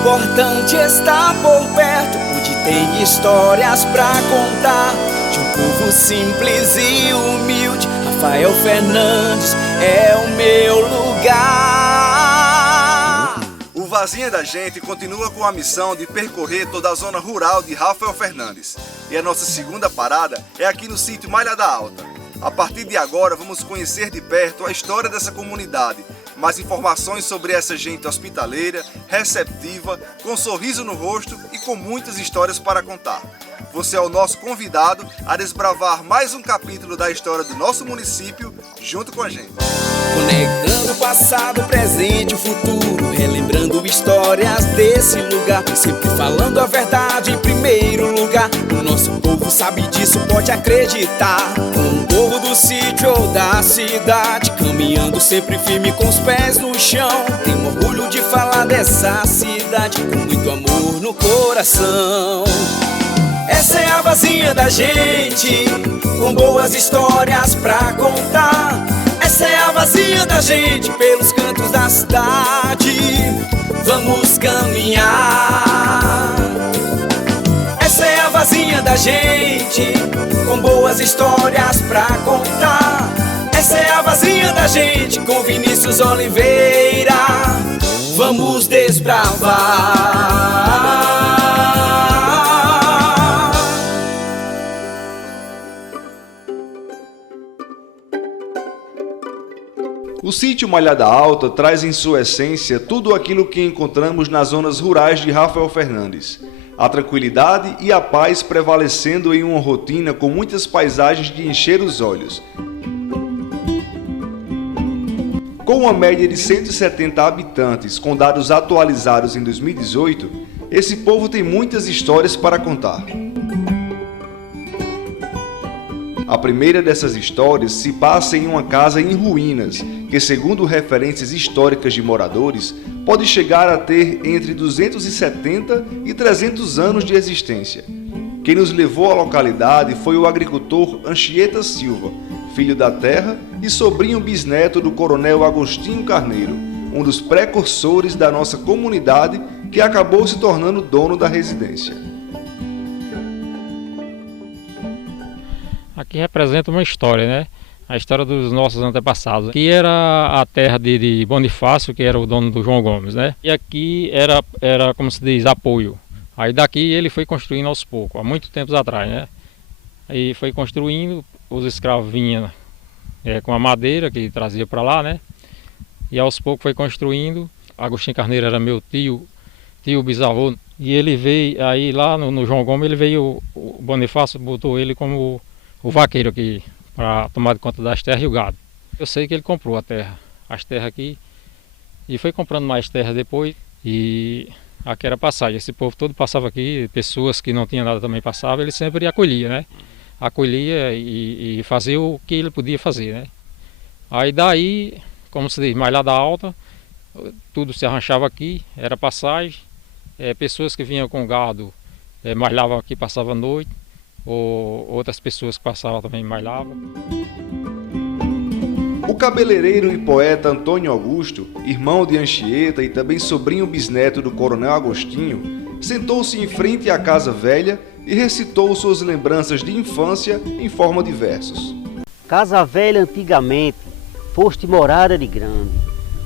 importante estar por perto, onde tem histórias pra contar, de um povo simples e humilde. Rafael Fernandes é o meu lugar. O Vazinha da Gente continua com a missão de percorrer toda a zona rural de Rafael Fernandes. E a nossa segunda parada é aqui no sítio Malha da Alta. A partir de agora vamos conhecer de perto a história dessa comunidade, mais informações sobre essa gente hospitaleira, receptiva, com um sorriso no rosto e com muitas histórias para contar. Você é o nosso convidado a desbravar mais um capítulo da história do nosso município junto com a gente. Conectando o passado, o presente e o futuro, relembrando histórias desse lugar, sempre falando a verdade em primeiro lugar. O nosso povo sabe disso, pode acreditar. Com o povo do sítio ou da cidade, caminhando sempre firme com os pés no chão. Tenho orgulho de falar dessa cidade, com muito amor no coração. Essa é a Vazinha da Gente, com boas histórias pra contar. Essa é a Vazinha da Gente, pelos cantos da cidade, vamos caminhar. Essa é a Vazinha da Gente, com boas histórias pra contar. Essa é a Vazinha da Gente, com Vinícius Oliveira, vamos desbravar. O sítio Malha da Alta traz em sua essência tudo aquilo que encontramos nas zonas rurais de Rafael Fernandes. A tranquilidade e a paz prevalecendo em uma rotina com muitas paisagens de encher os olhos. Com uma média de 170 habitantes, com dados atualizados em 2018, esse povo tem muitas histórias para contar. A primeira dessas histórias se passa em uma casa em ruínas, que, segundo referências históricas de moradores, pode chegar a ter entre 270 e 300 anos de existência. Quem nos levou à localidade foi o agricultor Anchieta Silva, filho da terra e sobrinho bisneto do coronel Agostinho Carneiro, um dos precursores da nossa comunidade que acabou se tornando dono da residência. Aqui representa uma história, né? A história dos nossos antepassados. Aqui era a terra de Bonifácio, que era o dono do João Gomes, né? E aqui era como se diz, apoio. Aí daqui ele foi construindo aos poucos, há muito tempos atrás, né? Aí foi construindo, os escravos vinham com a madeira que trazia para lá, né? E aos poucos foi construindo. Agostinho Carneiro era meu tio bisavô. E ele veio, aí lá no João Gomes, ele veio, o Bonifácio botou ele como o vaqueiro aqui, para tomar conta das terras e o gado. Eu sei que ele comprou as terras aqui, e foi comprando mais terras depois, e aqui era passagem. Esse povo todo passava aqui, pessoas que não tinham nada também passavam, ele sempre acolhia, né? Acolhia e fazia o que ele podia fazer, né? Aí daí, como se diz, Malha da Alta, tudo se arranchava aqui, era passagem, pessoas que vinham com gado, malhavam aqui, passavam a noite, ou outras pessoas que passavam também malhavam. O cabeleireiro e poeta Antônio Augusto, irmão de Anchieta e também sobrinho bisneto do coronel Agostinho, sentou-se em frente à casa velha e recitou suas lembranças de infância em forma de versos. Casa velha antigamente, foste morada de grande.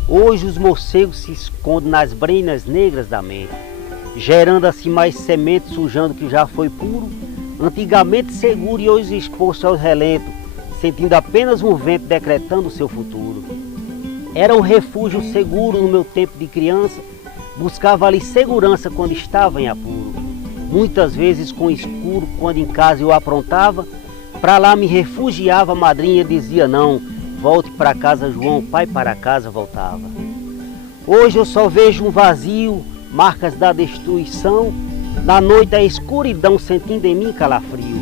Hoje os morcegos se escondem nas brenas negras da mente, gerando assim mais semente, sujando o que já foi puro. Antigamente seguro e hoje exposto ao relento, sentindo apenas um vento decretando o seu futuro. Era um refúgio seguro no meu tempo de criança, buscava ali segurança quando estava em apuro. Muitas vezes com escuro, quando em casa eu aprontava, para lá me refugiava, a madrinha dizia não, volte para casa João, o pai para casa voltava. Hoje eu só vejo um vazio, marcas da destruição. Na noite a escuridão, sentindo em mim calafrio.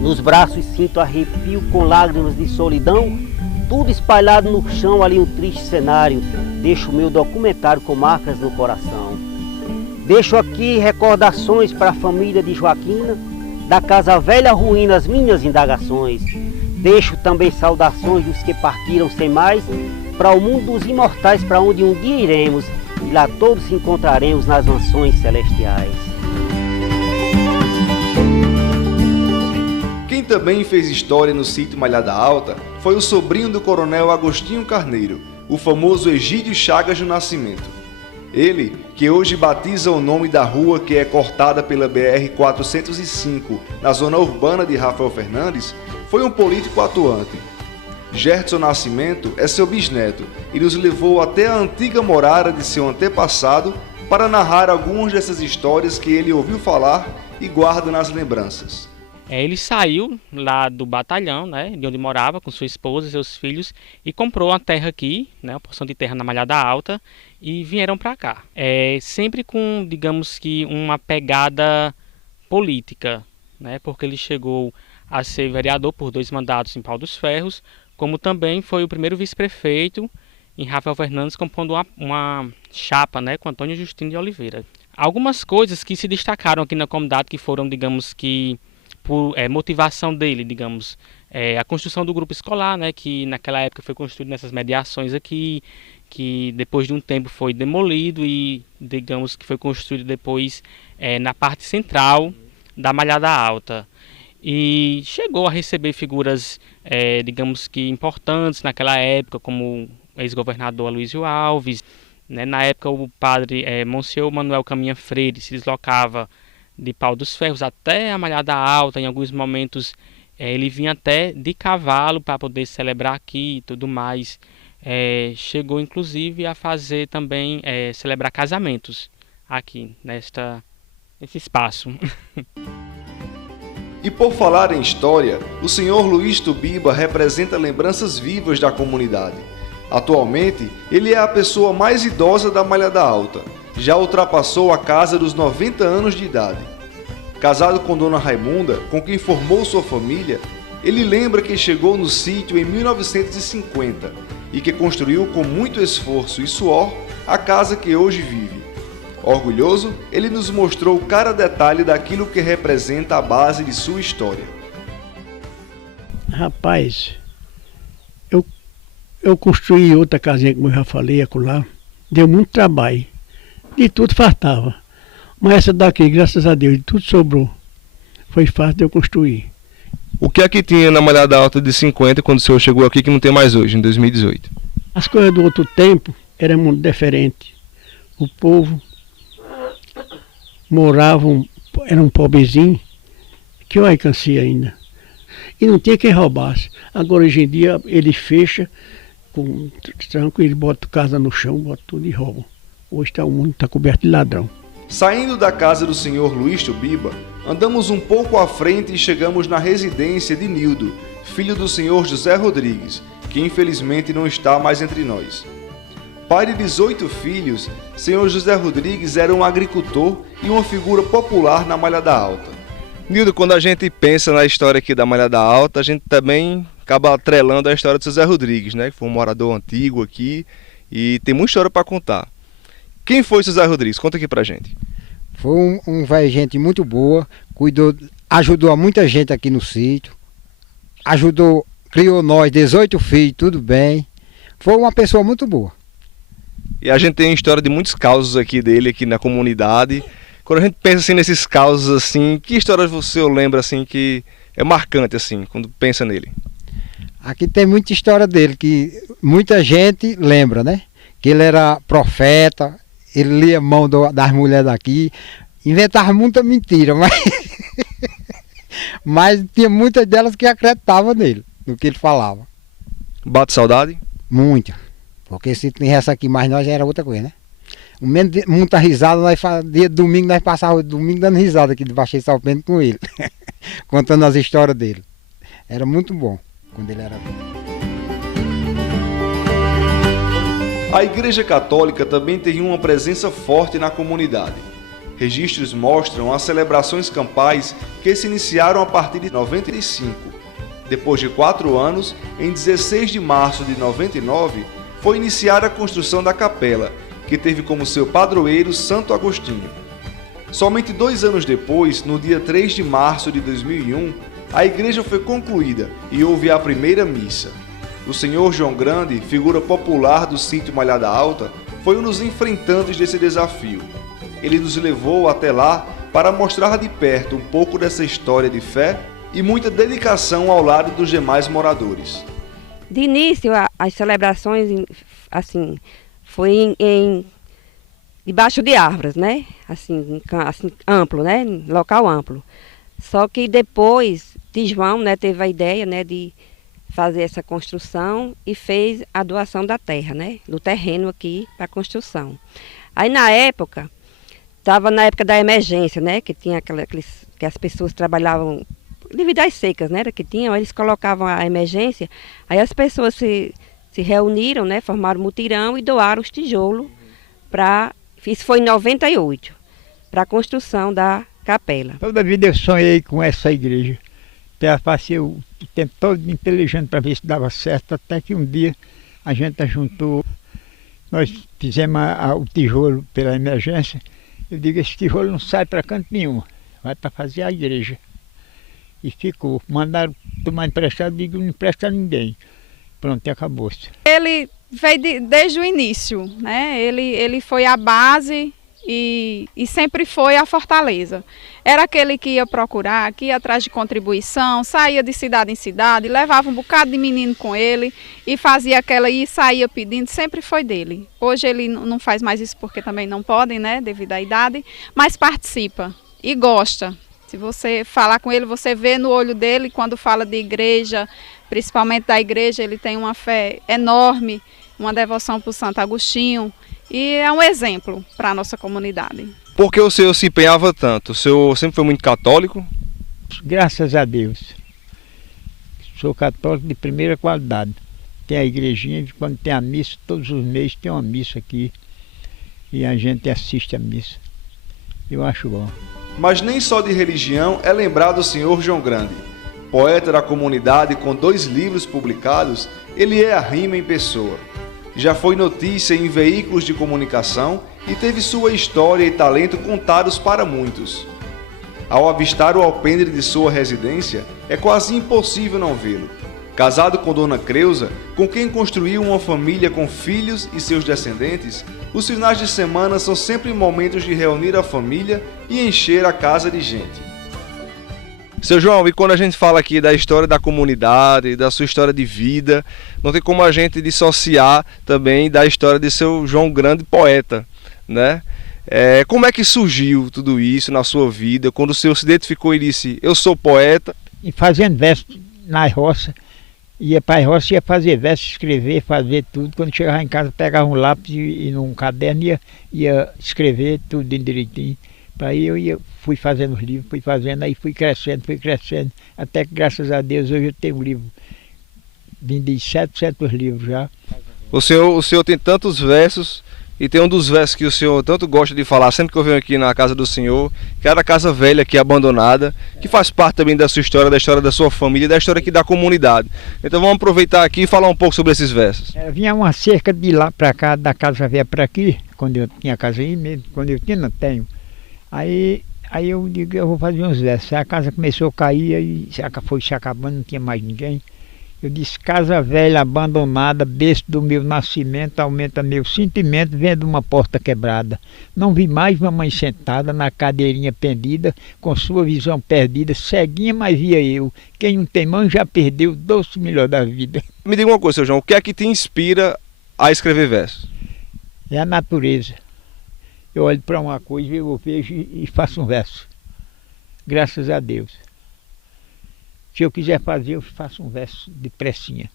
Nos braços sinto arrepio com lágrimas de solidão. Tudo espalhado no chão, ali um triste cenário. Deixo o meu documentário com marcas no coração. Deixo aqui recordações para a família de Joaquina, da casa velha ruína, as minhas indagações. Deixo também saudações dos que partiram sem mais, para o mundo dos imortais, para onde um dia iremos. e lá todos se encontraremos nas mansões celestiais. Quem também fez história no sítio Malhada Alta foi o sobrinho do coronel Agostinho Carneiro, o famoso Egídio Chagas do Nascimento. Ele, que hoje batiza o nome da rua que é cortada pela BR-405 na zona urbana de Rafael Fernandes, foi um político atuante. Gertson Nascimento é seu bisneto e nos levou até a antiga morada de seu antepassado para narrar algumas dessas histórias que ele ouviu falar e guarda nas lembranças. Ele saiu lá do batalhão, né, de onde morava, com sua esposa e seus filhos, e comprou uma terra aqui, né, uma porção de terra na Malhada Alta, e vieram para cá. Sempre com, digamos que, uma pegada política, né, porque ele chegou a ser vereador por 2 mandatos em Pau dos Ferros, como também foi o primeiro vice-prefeito em Rafael Fernandes, compondo uma chapa, né, com Antônio Justino de Oliveira. Algumas coisas que se destacaram aqui na comunidade que foram, digamos que, por motivação dele, digamos, a construção do grupo escolar, né, que naquela época foi construído nessas mediações aqui, que depois de um tempo foi demolido e, digamos, que foi construído depois na parte central da Malhada Alta. E chegou a receber figuras, digamos que importantes naquela época, como o ex-governador Aloysio Alves, né, na época o padre Monsenhor Manuel Caminha Freire se deslocava de Pau dos Ferros até a Malhada Alta. Em alguns momentos ele vinha até de cavalo para poder celebrar aqui e tudo mais. Chegou inclusive a fazer também, celebrar casamentos aqui nesse espaço. E por falar em história, o senhor Luiz Tubiba representa lembranças vivas da comunidade. Atualmente, ele é a pessoa mais idosa da Malhada Alta. Já ultrapassou a casa dos 90 anos de idade. Casado com Dona Raimunda, com quem formou sua família, ele lembra que chegou no sítio em 1950 e que construiu com muito esforço e suor a casa que hoje vive. Orgulhoso, ele nos mostrou cada detalhe daquilo que representa a base de sua história. Rapaz, eu construí outra casinha, como eu já falei, acolá. Deu muito trabalho. De tudo faltava. Mas essa daqui, graças a Deus, tudo sobrou. Foi fácil de eu construir. O que é que tinha na Malhada Alta de 50 quando o senhor chegou aqui que não tem mais hoje, em 2018? As coisas do outro tempo eram muito diferentes. O povo moravam, era um pobrezinho, que eu alcancei ainda. E não tinha quem roubasse. Agora, hoje em dia, ele fecha com tranco, ele bota casa no chão, bota tudo e rouba. Hoje o mundo está coberto de ladrão. Saindo da casa do senhor Luiz Tubiba, andamos um pouco à frente e chegamos na residência de Nildo, filho do senhor José Rodrigues, que infelizmente não está mais entre nós. Pai de 18 filhos, senhor José Rodrigues era um agricultor e uma figura popular na Malhada Alta. Nildo, quando a gente pensa na história aqui da Malhada Alta, a gente também acaba atrelando a história do José Rodrigues, né? Que foi um morador antigo aqui e tem muita história para contar. Quem foi o José Rodrigues? Conta aqui pra gente. Foi um velho gente muito boa, ajudou a muita gente aqui no sítio, criou nós, 18 filhos, tudo bem. Foi uma pessoa muito boa. E a gente tem a história de muitos causos aqui dele, aqui na comunidade. Quando a gente pensa assim nesses causos, assim, que história você lembra assim que é marcante assim, quando pensa nele? Aqui tem muita história dele, que muita gente lembra, né? Que ele era profeta, ele lia a mão das mulheres daqui, inventava muita mentira, mas tinha muitas delas que acreditavam nele, no que ele falava. Bate saudade? Muita, porque se tivesse aqui mais nós era outra coisa, né? Muita risada, dia de domingo nós passávamos o domingo dando risada aqui debaixo de Salpento com ele, contando as histórias dele. Era muito bom quando ele era vivo. A Igreja Católica também tem uma presença forte na comunidade. Registros mostram as celebrações campais que se iniciaram a partir de 95. Depois de 4 anos, em 16 de março de 99, foi iniciada a construção da capela, que teve como seu padroeiro Santo Agostinho. Somente 2 anos depois, no dia 3 de março de 2001, a igreja foi concluída e houve a primeira missa. O senhor João Grande, figura popular do sítio Malhada Alta, foi um dos enfrentantes desse desafio. Ele nos levou até lá para mostrar de perto um pouco dessa história de fé e muita dedicação ao lado dos demais moradores. De início, as celebrações, assim, foi debaixo de árvores, né? Assim, amplo, né? Local amplo. Só que depois, João, né, teve a ideia, né, de fazer essa construção e fez a doação da terra, né? Do terreno aqui para a construção. Aí na época, estava na época da emergência, né? Que tinha que as pessoas trabalhavam devido às secas, né? Que tinham, eles colocavam a emergência, aí as pessoas se reuniram, né? Formaram um mutirão e doaram os tijolos para, isso foi em 98, para a construção da capela. Toda a vida eu sonhei com essa igreja. Passei o tempo todo inteligente para ver se dava certo, até que um dia a gente juntou, nós fizemos o tijolo pela emergência. Eu digo, esse tijolo não sai para canto nenhum, vai para fazer a igreja. E ficou. Mandaram tomar emprestado, digo, não empresta a ninguém. Pronto, e acabou-se. Ele veio desde o início, né? Ele foi a base e sempre foi a fortaleza. Era aquele que ia procurar, que ia atrás de contribuição, saía de cidade em cidade, levava um bocado de menino com ele e fazia aquela e saía pedindo, sempre foi dele. Hoje ele não faz mais isso porque também não podem, né? Devido à idade, mas participa e gosta. Se você falar com ele, você vê no olho dele, quando fala de igreja, principalmente da igreja, ele tem uma fé enorme, uma devoção para o Santo Agostinho, e é um exemplo para a nossa comunidade. Por que o senhor se empenhava tanto? O senhor sempre foi muito católico? Graças a Deus. Sou católico de primeira qualidade. Tem a igrejinha, quando tem a missa, todos os meses tem uma missa aqui, e a gente assiste a missa. Eu acho bom. Mas nem só de religião é lembrado o Sr. João Grande. Poeta da comunidade com 2 livros publicados, ele é a rima em pessoa. Já foi notícia em veículos de comunicação e teve sua história e talento contados para muitos. Ao avistar o alpendre de sua residência, é quase impossível não vê-lo. Casado com Dona Creuza, com quem construiu uma família com filhos e seus descendentes, os finais de semana são sempre momentos de reunir a família e encher a casa de gente. Seu João, e quando a gente fala aqui da história da comunidade, da sua história de vida, não tem como a gente dissociar também da história de seu João Grande, poeta, né? Como é que surgiu tudo isso na sua vida, quando o senhor se identificou e disse, eu sou poeta? E fazendo verso na roça, ia para a roça, ia fazer verso, escrever, fazer tudo. Quando chegava em casa, pegava um lápis e num caderno ia escrever tudo direitinho. Aí fui fazendo os livros, fui fazendo, aí fui crescendo, até que graças a Deus hoje eu tenho um livro, vendi 700 livros já. O senhor tem tantos versos, e tem um dos versos que o senhor tanto gosta de falar, sempre que eu venho aqui na casa do senhor, que é da casa velha aqui abandonada, que faz parte também da sua história, da história da sua família e da história aqui da comunidade. Então vamos aproveitar aqui e falar um pouco sobre esses versos. Vinha uma cerca de lá para cá, da casa velha para aqui, quando eu tinha casa aí mesmo, quando eu tinha, não tenho. Aí eu digo, eu vou fazer uns versos. Aí a casa começou a cair e foi se acabando, não tinha mais ninguém. Eu disse, casa velha abandonada, berço do meu nascimento, aumenta meu sentimento, vendo uma porta quebrada. Não vi mais mamãe sentada na cadeirinha pendida, com sua visão perdida, ceguinha, mas via eu. Quem não tem mãe já perdeu o doce melhor da vida. Me diga uma coisa, seu João, o que é que te inspira a escrever versos? É a natureza. Eu olho para uma coisa, eu vejo e faço um verso. Graças a Deus. Se eu quiser fazer, eu faço um verso de pressinha.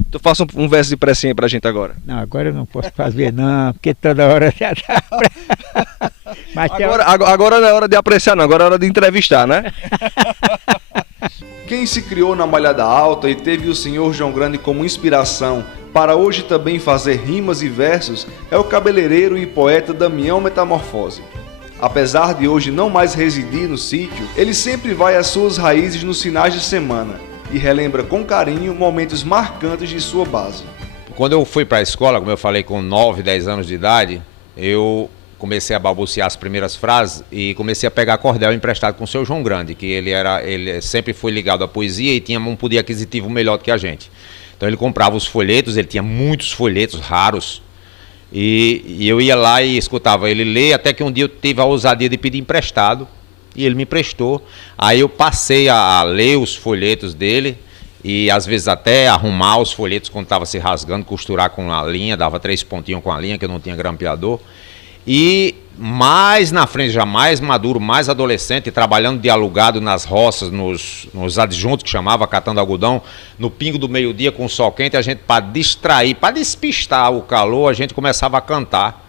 Então faça um verso de pressinha pra gente agora. Não, agora eu não posso fazer não, porque toda hora já tá... Mas agora não é hora de apreciar não, agora é hora de entrevistar, né? Quem se criou na Malhada Alta e teve o Sr. João Grande como inspiração para hoje também fazer rimas e versos é o cabeleireiro e poeta Damião Metamorfose. Apesar de hoje não mais residir no sítio, ele sempre vai às suas raízes nos finais de semana e relembra com carinho momentos marcantes de sua base. Quando eu fui para a escola, como eu falei, com 9, 10 anos de idade, eu comecei a balbuciar as primeiras frases e comecei a pegar cordel emprestado com o seu João Grande, que ele sempre foi ligado à poesia e tinha um poder aquisitivo melhor do que a gente. Então ele comprava os folhetos, ele tinha muitos folhetos raros, E eu ia lá e escutava ele ler, até que um dia eu tive a ousadia de pedir emprestado, e ele me emprestou. Aí eu passei a ler os folhetos dele, e às vezes até arrumar os folhetos quando estava se rasgando, costurar com a linha, dava 3 pontinhos com a linha, que eu não tinha grampeador. E mais na frente, já mais maduro, mais adolescente, trabalhando de alugado nas roças, nos adjuntos que chamava, catando algodão, no pingo do meio-dia com o sol quente, a gente, para distrair, para despistar o calor, a gente começava a cantar.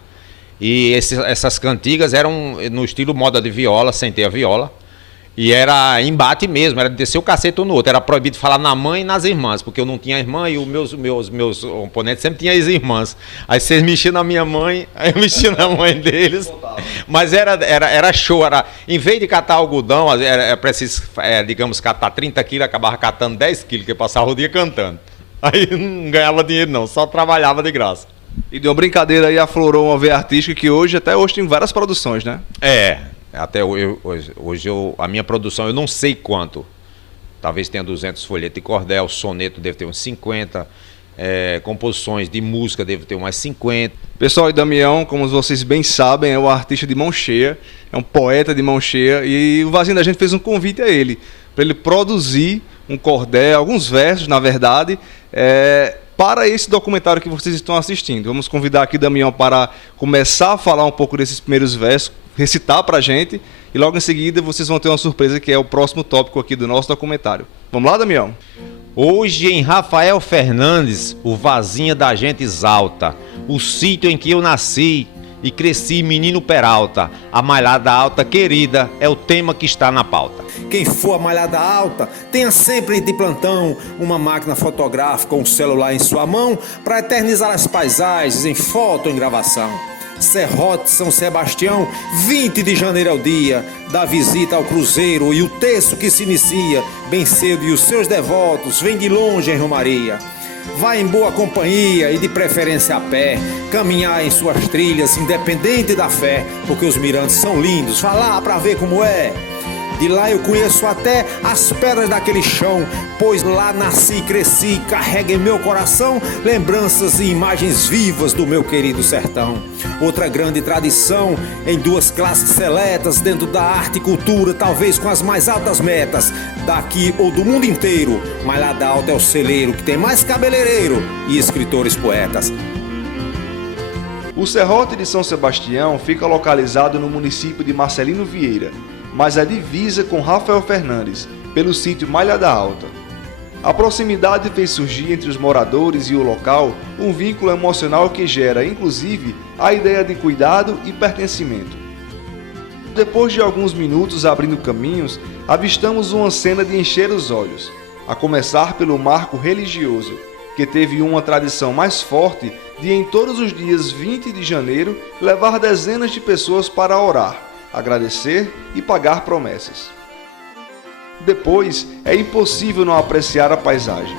E essas cantigas eram no estilo moda de viola, sem ter a viola. E era embate mesmo, era de descer o cacete um no outro. Era proibido falar na mãe e nas irmãs, porque eu não tinha irmã e os meus oponentes sempre tinham as irmãs. Aí vocês mexiam na minha mãe, aí eu mexia na mãe deles. Mas era show, em vez de catar algodão, era preciso, digamos, catar 30 quilos, acabava catando 10 quilos, que eu passava o dia cantando. Aí não ganhava dinheiro não, só trabalhava de graça. E de uma brincadeira aí aflorou uma veia artística que até hoje tem várias produções, né? Até hoje a minha produção, eu não sei quanto, talvez tenha 200 folhetos de cordel, soneto deve ter uns 50, composições de música deve ter umas 50. Pessoal, e Damião, como vocês bem sabem, é um artista de mão cheia, é um poeta de mão cheia, e o Vazinho da Gente fez um convite a ele, para ele produzir um cordel, alguns versos, na verdade, para esse documentário que vocês estão assistindo. Vamos convidar aqui Damião para começar a falar um pouco desses primeiros versos, recitar pra gente, e logo em seguida vocês vão ter uma surpresa que é o próximo tópico aqui do nosso documentário. Vamos lá, Damião? Hoje em Rafael Fernandes, o Vazinha da Gente exalta, o sítio em que eu nasci e cresci, menino Peralta. A malhada alta querida é o tema que está na pauta. Quem for a malhada alta, tenha sempre de plantão uma máquina fotográfica ou um celular em sua mão para eternizar as paisagens em foto ou em gravação. Serrote São Sebastião, 20 de janeiro é o dia da visita ao cruzeiro e o terço que se inicia bem cedo, e os seus devotos vêm de longe em romaria. Vá em boa companhia e de preferência a pé, caminhar em suas trilhas independente da fé, porque os mirantes são lindos, vá lá pra ver como é. De lá eu conheço até as pedras daquele chão, pois lá nasci e cresci, carrego em meu coração lembranças e imagens vivas do meu querido sertão. Outra grande tradição em 2 classes seletas dentro da arte e cultura, talvez com as mais altas metas daqui ou do mundo inteiro. Malhada Alta é o celeiro que tem mais cabeleireiro e escritores poetas. O Serrote de São Sebastião fica localizado no município de Marcelino Vieira, mas é divisa com Rafael Fernandes, pelo sítio Malhada Alta. A proximidade fez surgir entre os moradores e o local um vínculo emocional que gera, inclusive, a ideia de cuidado e pertencimento. Depois de alguns minutos abrindo caminhos, avistamos uma cena de encher os olhos, a começar pelo marco religioso, que teve uma tradição mais forte de, em todos os dias 20 de janeiro, levar dezenas de pessoas para orar, agradecer e pagar promessas. Depois, é impossível não apreciar a paisagem.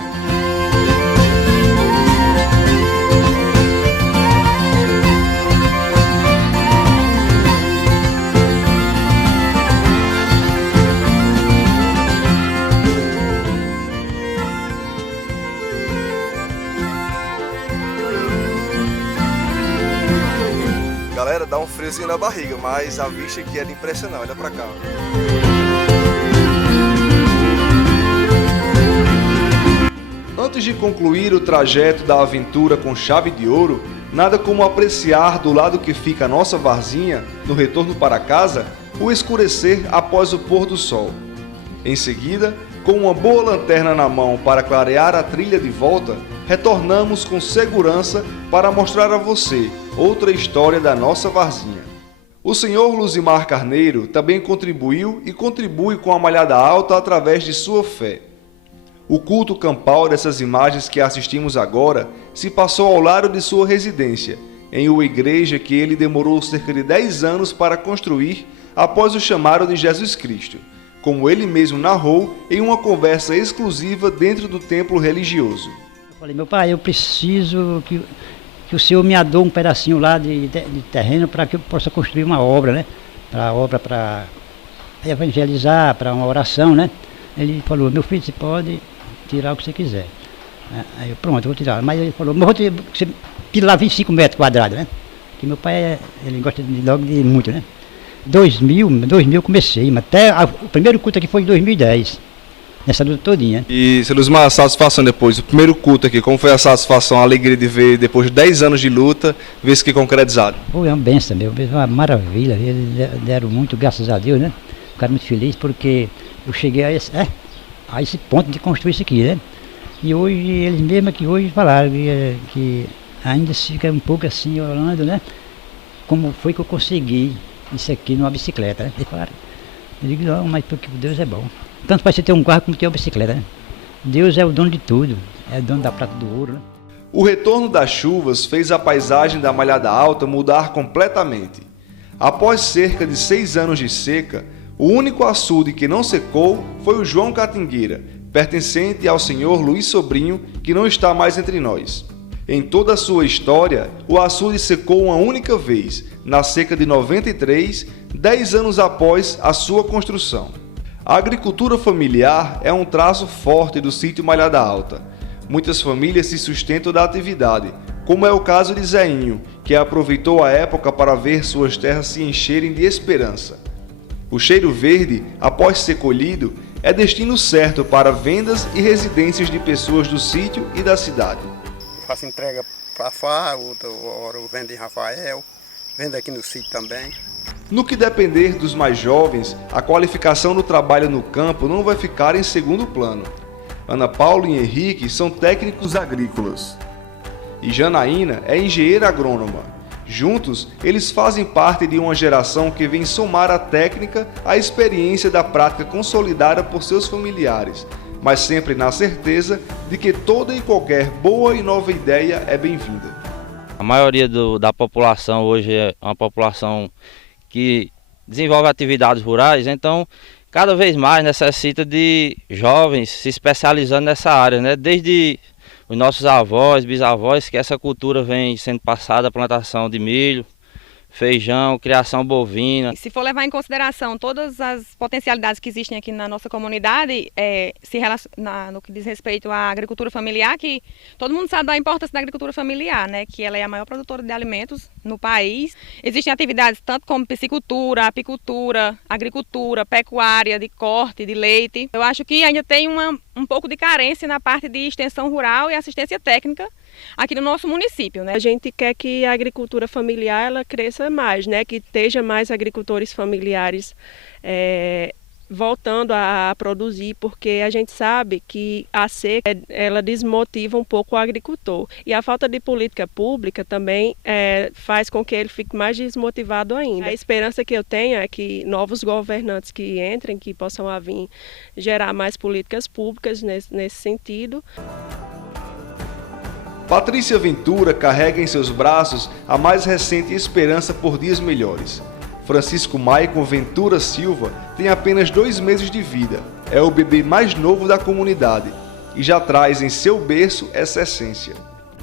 Galera, dá um friozinho na barriga, mas a vista aqui é de impressionar, olha pra cá. Antes de concluir o trajeto da aventura com chave de ouro, nada como apreciar do lado que fica a nossa varzinha, no retorno para casa, o escurecer após o pôr do sol. Em seguida, com uma boa lanterna na mão para clarear a trilha de volta, retornamos com segurança para mostrar a você outra história da nossa varzinha. O senhor Luzimar Carneiro também contribuiu e contribui com a Malhada Alta através de sua fé. O culto campal dessas imagens que assistimos agora se passou ao lado de sua residência, em uma igreja que ele demorou cerca de 10 anos para construir após o chamado de Jesus Cristo, como ele mesmo narrou em uma conversa exclusiva dentro do templo religioso. Eu falei, meu pai, eu preciso que o senhor me doe um pedacinho lá de terreno para que eu possa construir uma obra, né? Para evangelizar, para uma oração, né? Ele falou, meu filho, você pode tirar o que você quiser. Aí eu, pronto, eu vou tirar. Mas ele falou, mas você pilar 25 metros quadrados, né? Porque meu pai, ele gosta logo de muito, né? 2000 eu comecei, mas até o primeiro culto aqui foi em 2010, nessa luta todinha. E, seu Luizmar, a satisfação depois, o primeiro culto aqui, como foi a satisfação, a alegria de ver, depois de 10 anos de luta, ver isso aqui concretizado? Foi uma benção, uma maravilha, eles deram muito, graças a Deus, né? Ficaram muito felizes porque eu cheguei a esse ponto de construir isso aqui, né? E hoje, eles mesmos aqui hoje falaram que ainda fica um pouco assim, olhando, né? Como foi que eu consegui isso aqui numa bicicleta, né? Eles falaram, eu digo, não, mas porque Deus é bom. Tanto faz você ter um carro como ter uma bicicleta, né? Deus é o dono de tudo, é o dono da prata do ouro, né? O retorno das chuvas fez a paisagem da Malhada Alta mudar completamente. Após cerca de 6 anos de seca, o único açude que não secou foi o João Catingueira, pertencente ao senhor Luiz Sobrinho, que não está mais entre nós. Em toda a sua história, o açude secou uma única vez, na seca de 93, 10 anos após a sua construção. A agricultura familiar é um traço forte do sítio Malhada Alta. Muitas famílias se sustentam da atividade, como é o caso de Zeinho, que aproveitou a época para ver suas terras se encherem de esperança. O cheiro verde, após ser colhido, é destino certo para vendas e residências de pessoas do sítio e da cidade. Faço entrega para Fá, outra hora eu vendo em Rafael, vendo aqui no sítio também. No que depender dos mais jovens, a qualificação do trabalho no campo não vai ficar em segundo plano. Ana Paula e Henrique são técnicos agrícolas. E Janaína é engenheira agrônoma. Juntos, eles fazem parte de uma geração que vem somar a técnica à experiência da prática consolidada por seus familiares, mas sempre na certeza de que toda e qualquer boa e nova ideia é bem-vinda. A maioria da população hoje é uma população que desenvolve atividades rurais, então cada vez mais necessita de jovens se especializando nessa área, né? Desde os nossos avós, bisavós, que essa cultura vem sendo passada, a plantação de milho, feijão, criação bovina. Se for levar em consideração todas as potencialidades que existem aqui na nossa comunidade, no que diz respeito à agricultura familiar, que todo mundo sabe da importância da agricultura familiar, né? Que ela é a maior produtora de alimentos no país. Existem atividades tanto como piscicultura, apicultura, agricultura, pecuária, de corte, de leite. Eu acho que ainda tem um pouco de carência na parte de extensão rural e assistência técnica aqui no nosso município, né? A gente quer que a agricultura familiar ela cresça mais, né? Que esteja mais agricultores familiares voltando a produzir, porque a gente sabe que a seca ela desmotiva um pouco o agricultor e a falta de política pública também faz com que ele fique mais desmotivado ainda. A esperança que eu tenho é que novos governantes que entrem, que possam vir gerar mais políticas públicas nesse sentido. Patrícia Ventura carrega em seus braços a mais recente esperança por dias melhores. Francisco Maicon Ventura Silva tem apenas 2 meses de vida, é o bebê mais novo da comunidade e já traz em seu berço essa essência.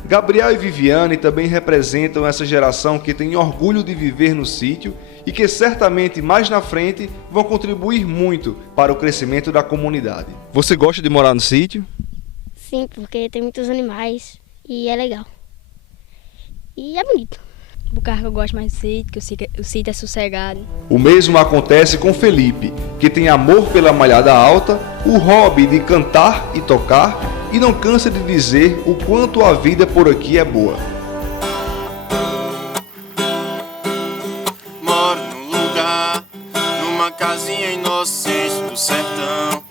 Gabriel e Viviane também representam essa geração que tem orgulho de viver no sítio e que certamente mais na frente vão contribuir muito para o crescimento da comunidade. Você gosta de morar no sítio? Sim, porque tem muitos animais. E é legal. E é bonito. O carro que eu gosto mais do sítio, que o sítio é sossegado. O mesmo acontece com Felipe, que tem amor pela Malhada Alta, o hobby de cantar e tocar e não cansa de dizer o quanto a vida por aqui é boa. Moro num lugar, numa casinha inocente do sertão,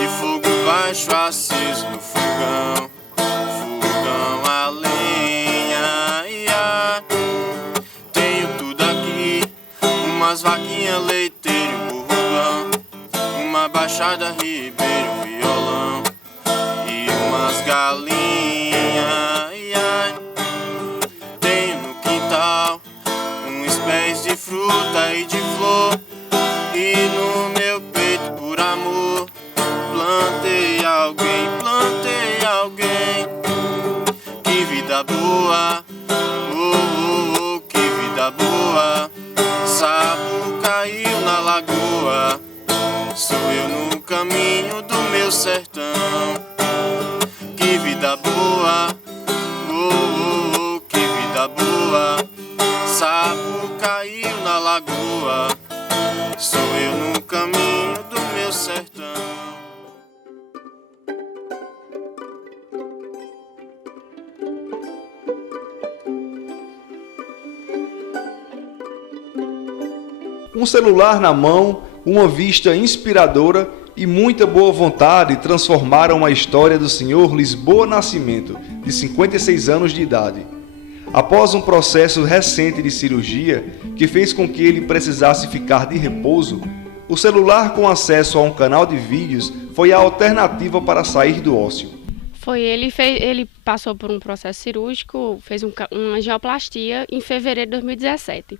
de fogo baixo aceso no fogão. Umas vaquinhas, leiteiro, burrugão, uma baixada, ribeiro, violão e umas galinhas. Tenho no quintal uns pés de fruta e de flor, e no meu peito, por amor, plantei alguém. Que vida boa, oh, que vida boa. Sapo caiu na lagoa, sou eu no caminho do meu sertão. Que vida boa. Um celular na mão, uma vista inspiradora e muita boa vontade transformaram a história do Sr. Lisboa Nascimento, de 56 anos de idade. Após um processo recente de cirurgia que fez com que ele precisasse ficar de repouso, o celular com acesso a um canal de vídeos foi a alternativa para sair do ócio. Ele passou por um processo cirúrgico, fez uma angioplastia em fevereiro de 2017.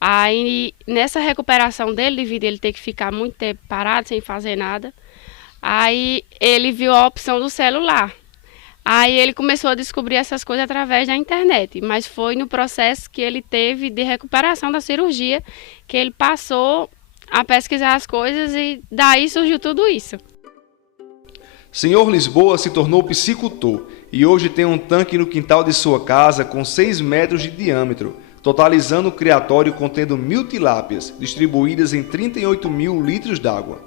Aí, nessa recuperação dele, devido a ele ter que ficar muito tempo parado, sem fazer nada, aí ele viu a opção do celular. Aí ele começou a descobrir essas coisas através da internet, mas foi no processo que ele teve de recuperação da cirurgia que ele passou a pesquisar as coisas e daí surgiu tudo isso. Sr. Lisboa se tornou piscicultor e hoje tem um tanque no quintal de sua casa com 6 metros de diâmetro, totalizando um criatório contendo 1.000 tilápias, distribuídas em 38.000 litros d'água.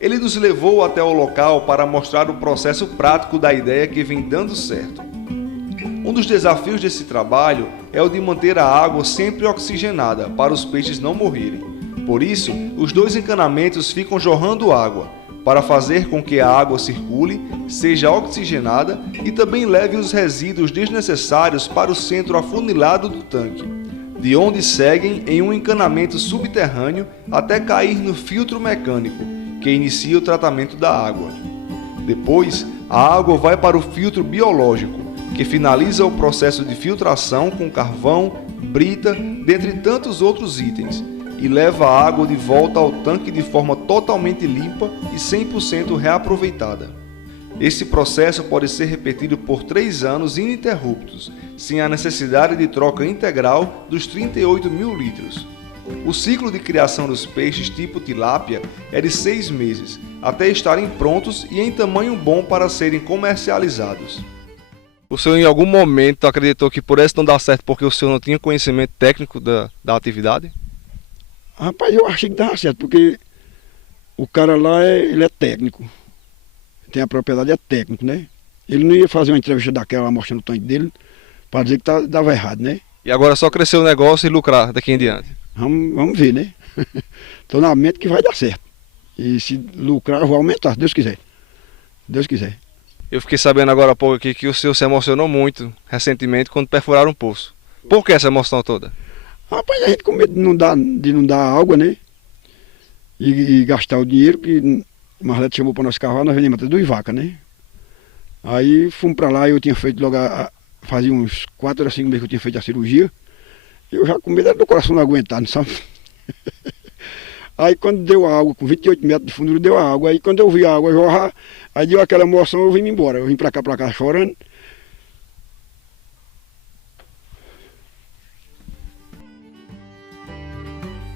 Ele nos levou até o local para mostrar o processo prático da ideia que vem dando certo. Um dos desafios desse trabalho é o de manter a água sempre oxigenada para os peixes não morrerem. Por isso, os 2 encanamentos ficam jorrando água, para fazer com que a água circule, seja oxigenada e também leve os resíduos desnecessários para o centro afunilado do tanque, de onde seguem em um encanamento subterrâneo até cair no filtro mecânico, que inicia o tratamento da água. Depois, a água vai para o filtro biológico, que finaliza o processo de filtração com carvão, brita, dentre tantos outros itens, e leva a água de volta ao tanque de forma totalmente limpa e 100% reaproveitada. Esse processo pode ser repetido por 3 anos ininterruptos, sem a necessidade de troca integral dos 38.000 litros. O ciclo de criação dos peixes tipo tilápia é de 6 meses, até estarem prontos e em tamanho bom para serem comercializados. O senhor em algum momento acreditou que pudesse não dar certo porque o senhor não tinha conhecimento técnico da atividade? Rapaz, eu achei que dava certo, porque o cara lá ele é técnico. Tem a propriedade, é técnico, né? Ele não ia fazer uma entrevista daquela lá mostrando o tanque dele para dizer que dava errado, né? E agora só crescer o negócio e lucrar daqui em diante? Vamos ver, né? Estou na mente que vai dar certo. E se lucrar, eu vou aumentar, se Deus quiser. Deus quiser. Eu fiquei sabendo agora há pouco aqui que o senhor se emocionou muito recentemente quando perfuraram um poço. Por que essa emoção toda? Rapaz, a gente com medo de não dar água, né? E gastar o dinheiro, que Marlete chamou para nós cavar, nós vendemos até 2 vacas, né? Aí fomos para lá, eu tinha feito logo, fazia uns 4 ou 5 meses que eu tinha feito a cirurgia. Eu já com medo do coração não aguentar, não sabe? Aí quando deu a água, com 28 metros de fundura deu a água. Aí quando eu vi a água jorrar, aí deu aquela emoção, eu vim embora. Eu vim para cá chorando.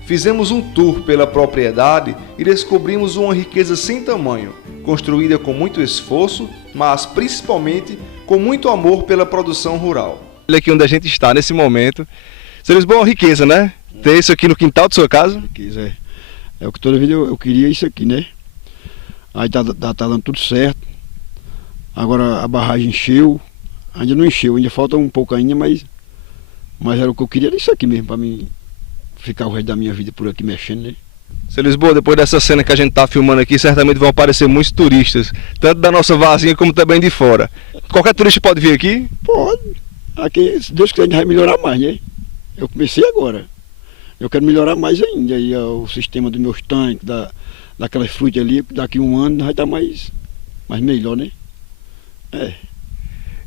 Fizemos um tour pela propriedade e descobrimos uma riqueza sem tamanho, construída com muito esforço, mas principalmente com muito amor pela produção rural. Olha aqui onde a gente está nesse momento. Seu Lisboa é uma riqueza, né? Ter isso aqui no quintal de sua casa? Riqueza, é o que toda vida eu queria isso aqui, né? Aí tá dando tudo certo. Agora a barragem encheu, ainda não encheu, ainda falta um pouco ainda, mas era o que eu queria, era isso aqui mesmo, para mim ficar o resto da minha vida por aqui mexendo, né? Seu Lisboa, depois dessa cena que a gente está filmando aqui, certamente vão aparecer muitos turistas, tanto da nossa vazinha como também de fora. Qualquer turista pode vir aqui? Pode. Aqui, se Deus quiser, a gente vai melhorar mais, né? Eu comecei agora. Eu quero melhorar mais ainda. Aí o sistema dos meus tanques, daquelas frutas ali, daqui a um ano vai estar mais melhor, né? É.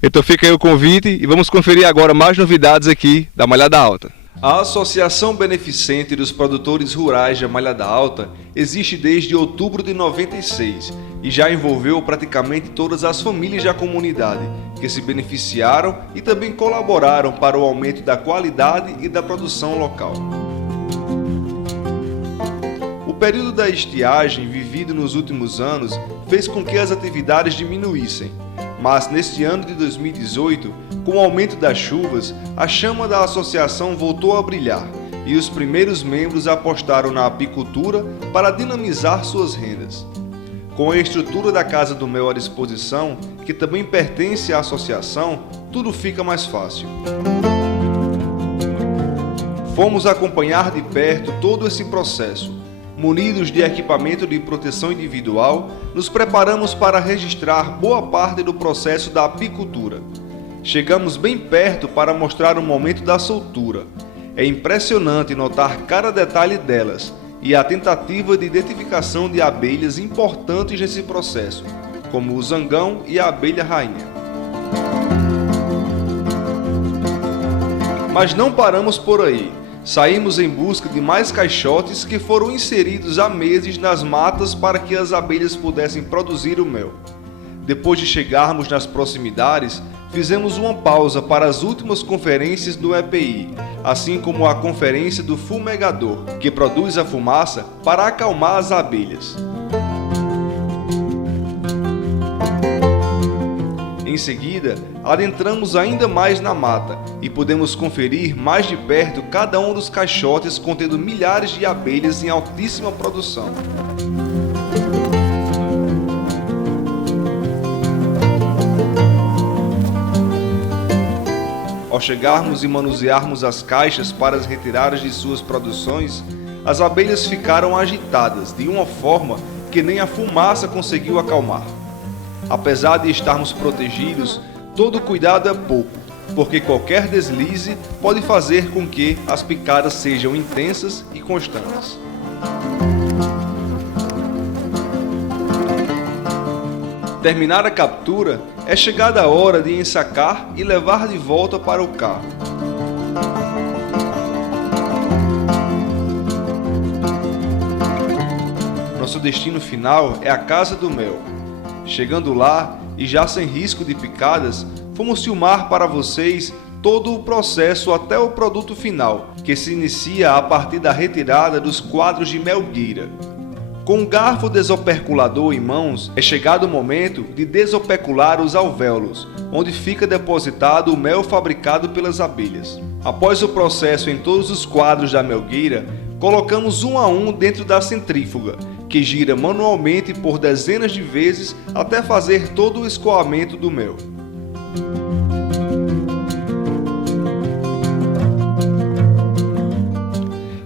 Então fica aí o convite e vamos conferir agora mais novidades aqui da Malhada Alta. A Associação Beneficente dos Produtores Rurais de Malhada Alta existe desde outubro de 96 e já envolveu praticamente todas as famílias da comunidade, que se beneficiaram e também colaboraram para o aumento da qualidade e da produção local. O período da estiagem vivido nos últimos anos fez com que as atividades diminuíssem, mas neste ano de 2018, com o aumento das chuvas, a chama da associação voltou a brilhar e os primeiros membros apostaram na apicultura para dinamizar suas rendas. Com a estrutura da Casa do Mel à disposição, que também pertence à associação, tudo fica mais fácil. Fomos acompanhar de perto todo esse processo. Munidos de equipamento de proteção individual, nos preparamos para registrar boa parte do processo da apicultura. Chegamos bem perto para mostrar o momento da soltura. É impressionante notar cada detalhe delas e a tentativa de identificação de abelhas importantes nesse processo, como o zangão e a abelha rainha. Mas não paramos por aí. Saímos em busca de mais caixotes que foram inseridos há meses nas matas para que as abelhas pudessem produzir o mel. Depois de chegarmos nas proximidades, fizemos uma pausa para as últimas conferências do EPI, assim como a conferência do fumegador, que produz a fumaça para acalmar as abelhas. Em seguida, adentramos ainda mais na mata e pudemos conferir mais de perto cada um dos caixotes contendo milhares de abelhas em altíssima produção. Ao chegarmos e manusearmos as caixas para as retiradas de suas produções, as abelhas ficaram agitadas de uma forma que nem a fumaça conseguiu acalmar. Apesar de estarmos protegidos, todo cuidado é pouco, porque qualquer deslize pode fazer com que as picadas sejam intensas e constantes. Terminar a captura, é chegada a hora de ensacar e levar de volta para o carro. Nosso destino final é a Casa do Mel. Chegando lá, e já sem risco de picadas, fomos filmar para vocês todo o processo até o produto final, que se inicia a partir da retirada dos quadros de melgueira. Com um garfo desoperculador em mãos, é chegado o momento de desopercular os alvéolos, onde fica depositado o mel fabricado pelas abelhas. Após o processo em todos os quadros da melgueira, colocamos um a um dentro da centrífuga, que gira manualmente por dezenas de vezes até fazer todo o escoamento do mel.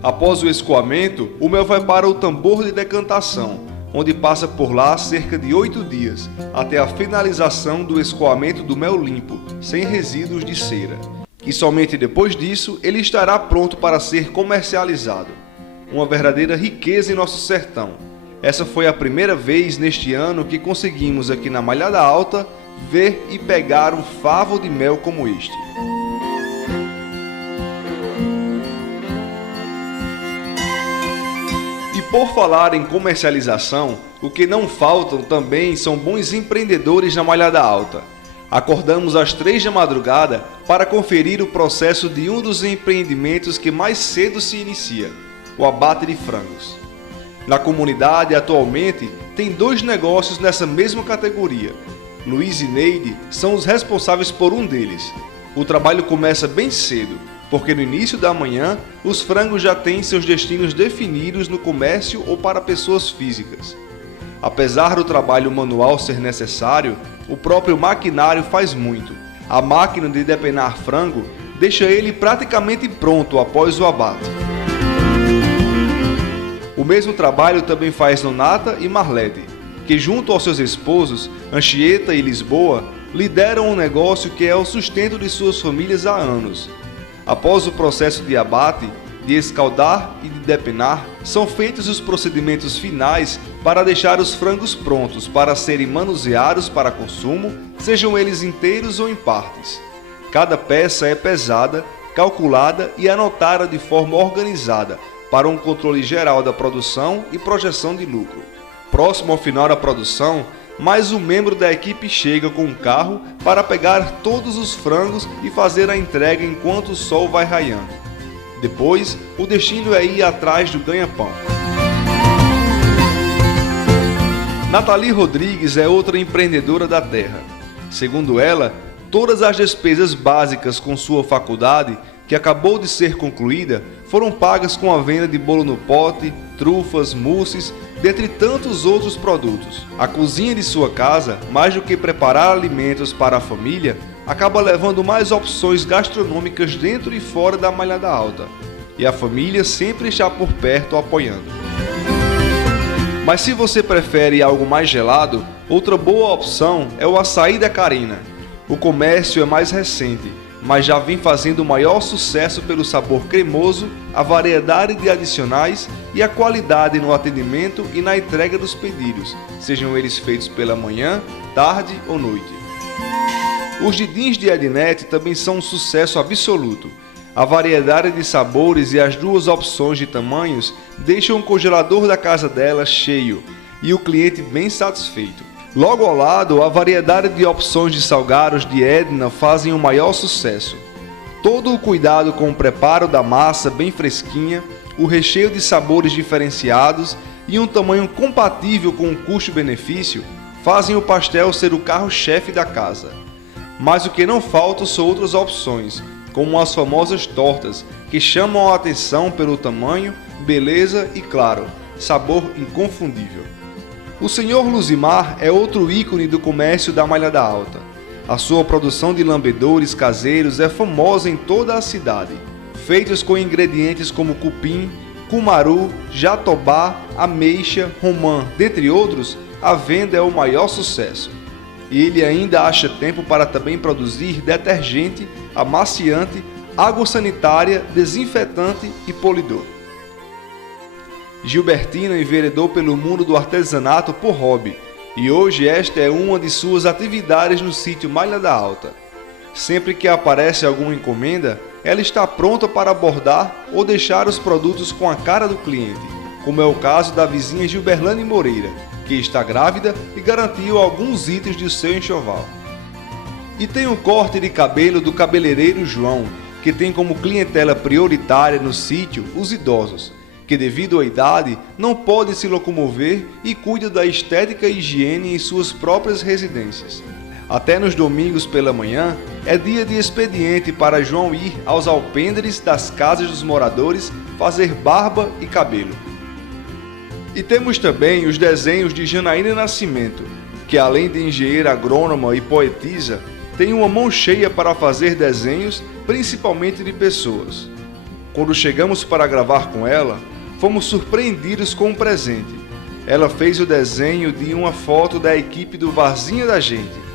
Após o escoamento, o mel vai para o tambor de decantação, onde passa por lá cerca de 8 dias, até a finalização do escoamento do mel limpo, sem resíduos de cera. E somente depois disso, ele estará pronto para ser comercializado. Uma verdadeira riqueza em nosso sertão. Essa foi a primeira vez neste ano que conseguimos aqui na Malhada Alta ver e pegar um favo de mel como este. E por falar em comercialização, o que não faltam também são bons empreendedores na Malhada Alta. Acordamos às 3 da madrugada para conferir o processo de um dos empreendimentos que mais cedo se inicia, o abate de frangos. Na comunidade, atualmente, tem 2 negócios nessa mesma categoria. Luiz e Neide são os responsáveis por um deles. O trabalho começa bem cedo, porque no início da manhã, os frangos já têm seus destinos definidos no comércio ou para pessoas físicas. Apesar do trabalho manual ser necessário, o próprio maquinário faz muito. A máquina de depenar frango deixa ele praticamente pronto após o abate. O mesmo trabalho também faz Nonata e Marlede, que junto aos seus esposos, Anchieta e Lisboa, lideram um negócio que é o sustento de suas famílias há anos. Após o processo de abate, de escaldar e de depenar, são feitos os procedimentos finais para deixar os frangos prontos para serem manuseados para consumo, sejam eles inteiros ou em partes. Cada peça é pesada, calculada e anotada de forma organizada, para um controle geral da produção e projeção de lucro. Próximo ao final da produção, mais um membro da equipe chega com um carro para pegar todos os frangos e fazer a entrega enquanto o sol vai raiando. Depois, o destino é ir atrás do ganha-pão. Nathalie Rodrigues é outra empreendedora da terra. Segundo ela, todas as despesas básicas com sua faculdade, que acabou de ser concluída, foram pagas com a venda de bolo no pote, trufas, mousses, dentre tantos outros produtos. A cozinha de sua casa, mais do que preparar alimentos para a família, acaba levando mais opções gastronômicas dentro e fora da Malhada Alta. e a família sempre está por perto apoiando. Mas se você prefere algo mais gelado, outra boa opção é o açaí da Carina. O comércio é mais recente, mas já vem fazendo maior sucesso pelo sabor cremoso, a variedade de adicionais e a qualidade no atendimento e na entrega dos pedidos, sejam eles feitos pela manhã, tarde ou noite. Os didins de Ednete também são um sucesso absoluto. A variedade de sabores e as duas opções de tamanhos deixam o congelador da casa dela cheio e o cliente bem satisfeito. Logo ao lado, a variedade de opções de salgados de Edna fazem o maior sucesso. Todo o cuidado com o preparo da massa bem fresquinha, o recheio de sabores diferenciados e um tamanho compatível com o custo-benefício fazem o pastel ser o carro-chefe da casa. Mas o que não falta são outras opções, como as famosas tortas, que chamam a atenção pelo tamanho, beleza e, claro, sabor inconfundível. O Senhor Luzimar é outro ícone do comércio da Malhada Alta. A sua produção de lambedores caseiros é famosa em toda a cidade. Feitos com ingredientes como cupim, cumaru, jatobá, ameixa, romã, dentre outros, a venda é o maior sucesso. E ele ainda acha tempo para também produzir detergente, amaciante, água sanitária, desinfetante e polidor. Gilbertina enveredou pelo mundo do artesanato por hobby, e hoje esta é uma de suas atividades no sítio Malhada Alta. Sempre que aparece alguma encomenda, ela está pronta para abordar ou deixar os produtos com a cara do cliente, como é o caso da vizinha Gilberlane Moreira, que está grávida e garantiu alguns itens de seu enxoval. E tem o corte de cabelo do cabeleireiro João, que tem como clientela prioritária no sítio os idosos, que devido à idade não podem se locomover e cuida da estética e higiene em suas próprias residências. Até nos domingos pela manhã é dia de expediente para João ir aos alpendres das casas dos moradores fazer barba e cabelo. E temos também os desenhos de Janaína Nascimento, que além de engenheira agrônoma e poetisa, tem uma mão cheia para fazer desenhos, principalmente de pessoas. Quando chegamos para gravar com ela, fomos surpreendidos com um presente. Ela fez o desenho de uma foto da equipe do Varzinha da Gente.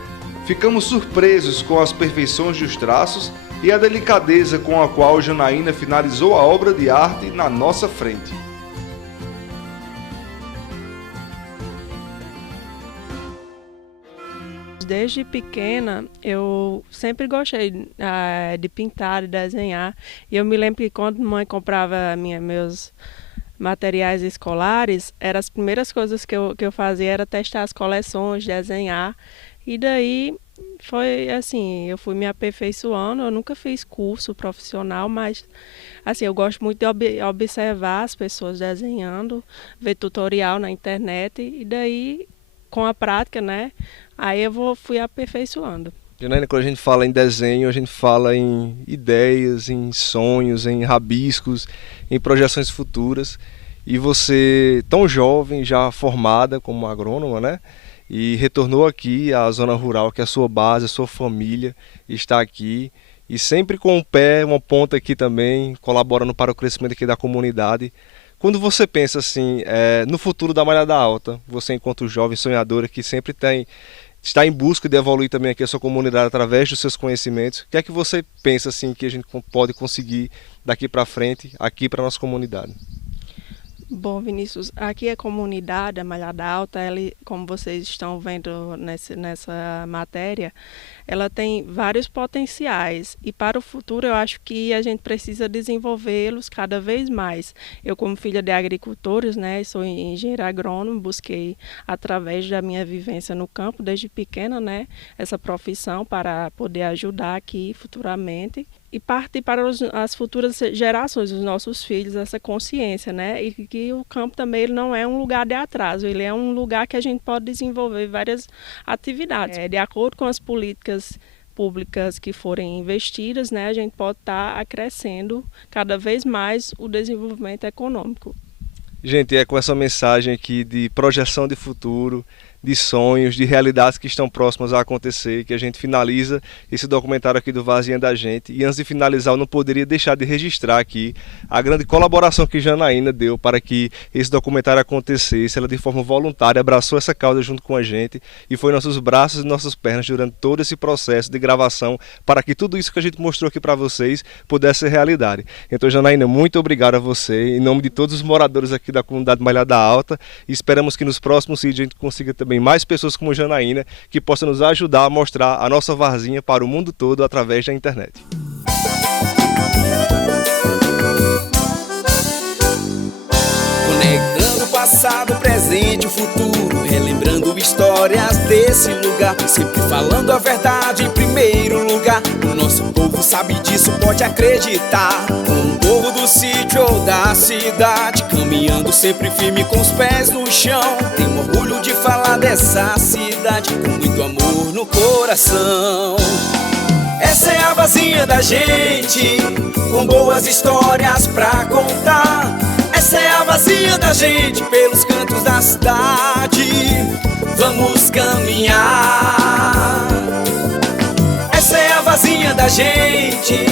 Ficamos surpresos com as perfeições dos traços e a delicadeza com a qual Janaína finalizou a obra de arte na nossa frente. Desde pequena eu sempre gostei de pintar, de desenhar. E eu me lembro que quando mãe comprava meus materiais escolares, as primeiras coisas que eu fazia era testar as coleções, desenhar. E daí foi assim, eu fui me aperfeiçoando. Eu nunca fiz curso profissional, mas assim, eu gosto muito de observar as pessoas desenhando, ver tutorial na internet e daí com a prática, né? Aí eu fui aperfeiçoando. Janaína, quando a gente fala em desenho, a gente fala em ideias, em sonhos, em rabiscos, em projeções futuras. E você, tão jovem, já formada como agrônoma, né? E retornou aqui à zona rural, que é a sua base, a sua família está aqui. E sempre com o pé, uma ponta aqui também, colaborando para o crescimento aqui da comunidade. Quando você pensa assim, no futuro da Malhada Alta, você enquanto jovem sonhadora que sempre está em busca de evoluir também aqui a sua comunidade através dos seus conhecimentos, o que é que você pensa assim que a gente pode conseguir daqui para frente, aqui para a nossa comunidade? Bom, Vinícius, aqui a comunidade, a Malhada Alta, como vocês estão vendo nessa matéria, ela tem vários potenciais e para o futuro eu acho que a gente precisa desenvolvê-los cada vez mais. Eu, como filha de agricultores, né, sou engenheira agrônoma, busquei através da minha vivência no campo desde pequena, né, essa profissão para poder ajudar aqui futuramente. E partir para as futuras gerações, os nossos filhos, essa consciência, né? E que o campo também ele não é um lugar de atraso, ele é um lugar que a gente pode desenvolver várias atividades. De acordo com as políticas públicas que forem investidas, né, a gente pode estar acrescendo cada vez mais o desenvolvimento econômico. Gente, com essa mensagem aqui de projeção de futuro, de sonhos, de realidades que estão próximas a acontecer, que a gente finaliza esse documentário aqui do Varzinha da Gente. E antes de finalizar, eu não poderia deixar de registrar aqui a grande colaboração que Janaína deu para que esse documentário acontecesse. Ela, de forma voluntária, abraçou essa causa junto com a gente e foi nossos braços e nossas pernas durante todo esse processo de gravação para que tudo isso que a gente mostrou aqui para vocês pudesse ser realidade. Então, Janaína, muito obrigado a você, em nome de todos os moradores aqui da comunidade Malhada Alta, e esperamos que nos próximos vídeos a gente consiga também mais pessoas como Janaína que possam nos ajudar a mostrar a nossa Varzinha para o mundo todo através da internet. Conectando o passado, o presente e o futuro, relembrando histórias desse lugar, sempre falando a verdade em primeiro lugar. O nosso povo sabe disso, pode acreditar. Com o povo do sítio ou da cidade, caminhando sempre firme com os pés no chão. Tenho orgulho de falar dessa cidade, com muito amor no coração. Essa é a Varzinha da Gente, com boas histórias pra contar. Essa é a Varzinha da Gente, pelos cantos da cidade, vamos caminhar. Essa é a Varzinha da Gente,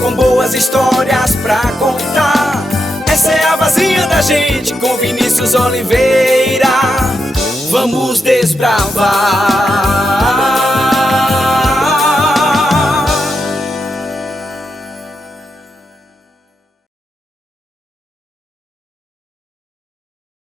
com boas histórias pra contar. Essa é a Varzinha da Gente, com Vinícius Oliveira, vamos desbravar.